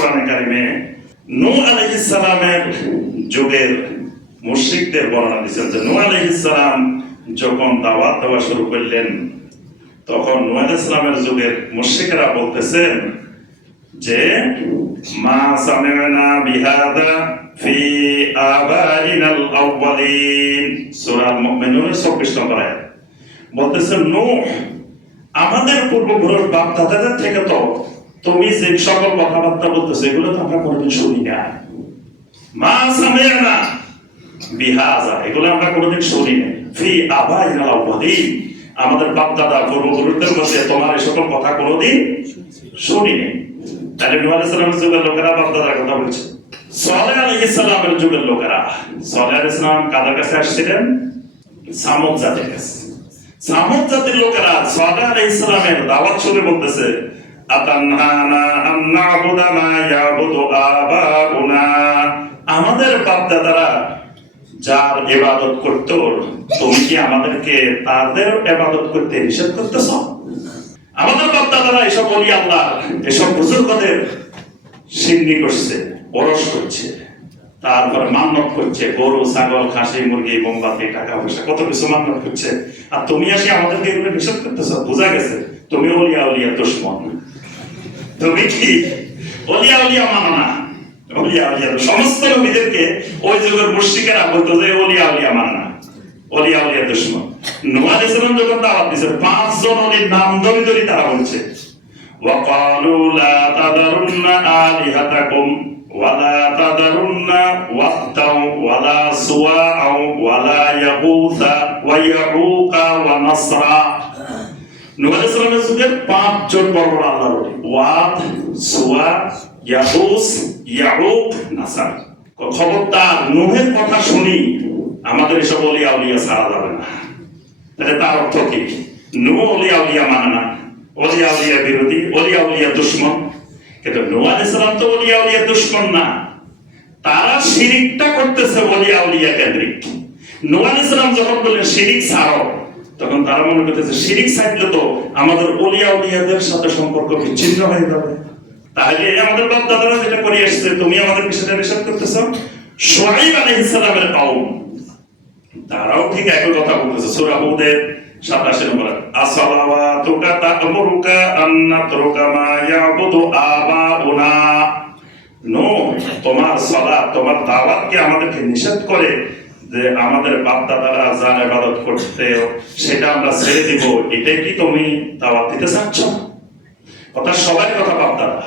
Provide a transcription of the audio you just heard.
কোরআনে কারিমে নূহ আলাইহিস সালামের যুগের মুশরিকদের বর্ণনা দিয়েছেন যে নূহ আলাইহিস সালাম যখন দাওয়াত দেওয়া শুরু করলেন তখন নূহ আলাইহিস সালামের যুগের মুশরিকরা বলতেছেন যে মা সামি'না বিহাদা ফি আবাইনাল আউয়ালিন, সূরা মুমিনুনের ২৪ নম্বর আয়াত। বলতেছেন নূহ, আমাদের পূর্বপুরুষ বাপ দাদাদের থেকে তো তুমি যে সকল কথাবার্তা বলতেছো এগুলো তো আমরা কোনোদিন শুনি না। মা সামি'না বিহাযা, এগুলো আমরা কোনোদিন শুনি না। ফি আবাইনাল আউয়ালিন, আমাদের বাপ দাদা পূর্বপুরুষদের মধ্যে তোমার এই সকল কথা কোনোদিন শুনি না। তাহলে নূহ আলাইহিস সালামের যুগের লোকেরা বাপ দাদার কথা বলছে। সালেহ আলাইহিস সালামের যুগের লোকেরা, সালেহ আলাইহিস সালাম কাদের কাছে আসছিলেন? সামুদ জাতির কাছে। সামুদ জাতির লোকেরা সালেহ আলাইহিস সালামের দাওয়াত শুনে বলতেছে আতানহানা আন না'বুদা মা ইয়াবুদু আবাউনা, আমাদের বাপ দাদারা যার ইবাদত করত তুমি কি আমাদেরকে তাদের ইবাদত করতে নিষেধ করতেছ? আমাদের বাপ দাদারা এসব ওলি আল্লাহ এসব বুজুর্গদের সিন্নি করছে, ওরস করছে, তারপর মান্নত করছে, গরু ছাগল খাসি মুরগি মোমবাতি টাকা পয়সা কত কিছু মান্নত করছে, আর তুমি আসি আমাদেরকে এগুলো নিষেধ করতেছ। বোঝা গেছে তুমি ওলিয়া উলিয়া দুশমন, তুমি কি ওলিয়া উলিয়া মানো না। ওলিয়া উলিয়া সমস্ত নবীদেরকে ওই যুগের মুশরিকেরা বলতো যে ওলিয়া উলিয়া মানে না, ওলিয়া উলিয়া দুশমন। নূহ আলাইহিস সালাম যখন দাওয়াত দিয়েছে ৫ জন ওলির নাম ধরে ধরে তারা বলছে ওয়াকালু লা তাদারুন্না আলিহাতাকুম ওয়ালা তাদারুন্না ওয়াদাও ওয়ালা সুওয়াআ ওয়ালা ইয়াগুসা ওয়া ইয়াউকা ওয়া নাসরা। নূহ আলাইহিস সালামের যুগের ৫ জন বড় বড় আল্লাহর ওলি, ওয়াদ, সুওয়া, ইয়াগুস, ইয়াউক, নাসর। খবরদার নূহের কথা শুনি আমাদের এসব ওলিয়া উলিয়া ছাড়া যাবে না। তাহলে তার অর্থ কি? নূহ ওলিয়া উলিয়া মানে না, ওলিয়া উলিয়া বিরোধী, ওলিয়া উলিয়া দুশমন। কিন্তু নূহ আলাইহিস সালাম তো ওলিয়া উলিয়া দুশমন না, তারা শিরিকটা করতেছে ওলিয়া উলিয়া কেন্দ্রিক। নূহ আলাইহিস সালাম যখন বললেন শিরিক ছাড়ো, তখন তারা মনে করতেছে শিরিক ছাড়লে তো আমাদের ওলিয়া উলিয়াদের সাথে সম্পর্ক বিচ্ছিন্ন হয়ে যাবে। তাহলে আমাদের বাপ দাদারা যেটা করে আসছে তুমি আমাদেরকে সেটা নিষেধ করতেছ। শুআয়ব আলাইহিস সালামের কওম তারাও ঠিক একই কথা বলতেছে। সূরা হুদের ২৭ নম্বর, আসসালাওয়াতুকা তা'মুরুকা আন নাতরুকা মা ইয়াবুদু আবাউনা। নূহ, তোমার সালাত, তোমার দাওয়াত কি আমাদেরকে নিষেধ করে যে আমাদের বাপ দাদারা যার ইবাদত করতে সেটা আমরা ছেড়ে দিব? এটাই কি তুমি দাওয়াত দিতে চাচ্ছ? কথা সবাই কথা বাপ দাদা।